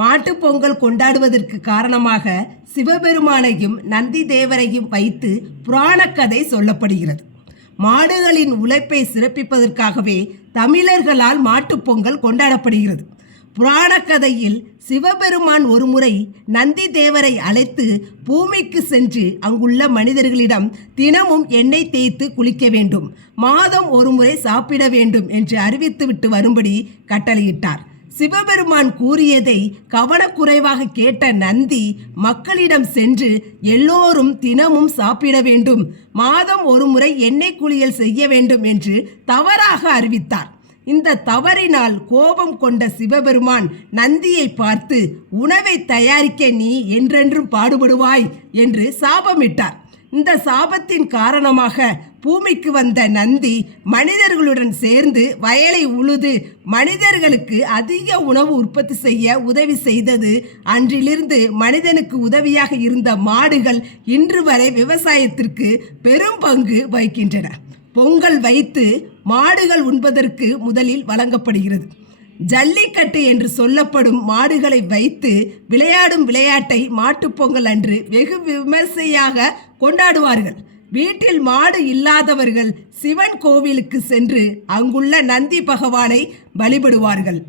மாட்டுப் பொங்கல் கொண்டாடுவதற்கு காரணமாக சிவபெருமானையும் நந்தி தேவரையும் வைத்து புராண கதை சொல்லப்படுகிறது. மாடுகளின் உழைப்பை சிறப்பிப்பதற்காகவே தமிழர்களால் மாட்டுப் பொங்கல் கொண்டாடப்படுகிறது. புராண கதையில் சிவபெருமான் ஒருமுறை நந்தி தேவரை அழைத்து பூமிக்கு சென்று அங்குள்ள மனிதர்களிடம் தினமும் எண்ணெய் தேய்த்து குளிக்க வேண்டும், மாதம் ஒருமுறை சாப்பிட வேண்டும் என்று அறிவித்துவிட்டு வரும்படி கட்டளையிட்டார். சிவபெருமான் கூறியதை கவனக்குறைவாக கேட்ட நந்தி மக்களிடம் சென்று எல்லோரும் தினமும் சாப்பிட வேண்டும், மாதம் ஒருமுறை எண்ணெய் குளியல் செய்ய வேண்டும் என்று தவறாக அறிவித்தார். இந்த தவறினால் கோபம் கொண்ட சிவபெருமான் நந்தியை பார்த்து உணவை தயாரிக்க நீ என்றென்றும் பாடுபடுவாய் என்று சாபமிட்டார். இந்த சாபத்தின் காரணமாக பூமிக்கு வந்த நந்தி மனிதர்களுடன் சேர்ந்து வயலை உழுது மனிதர்களுக்கு அதிக உணவு உற்பத்தி செய்ய உதவி செய்தது. அன்றிலிருந்து மனிதனுக்கு உதவியாக இருந்த மாடுகள் இன்று வரை விவசாயத்திற்கு பெரும் பங்கு வகிக்கின்றன. பொங்கல் வைத்து மாடுகள் உண்பதற்கு முதலில் வழங்கப்படுகிறது. ஜல்லிக்கட்டு என்று சொல்லப்படும் மாடுகளை வைத்து விளையாடும் விளையாட்டை மாட்டுப்பொங்கல் அன்று வெகு விமர்சையாக கொண்டாடுவார்கள். வீட்டில் மாடு இல்லாதவர்கள் சிவன் கோவிலுக்கு சென்று அங்குள்ள நந்தி பகவானை வழிபடுவார்கள்.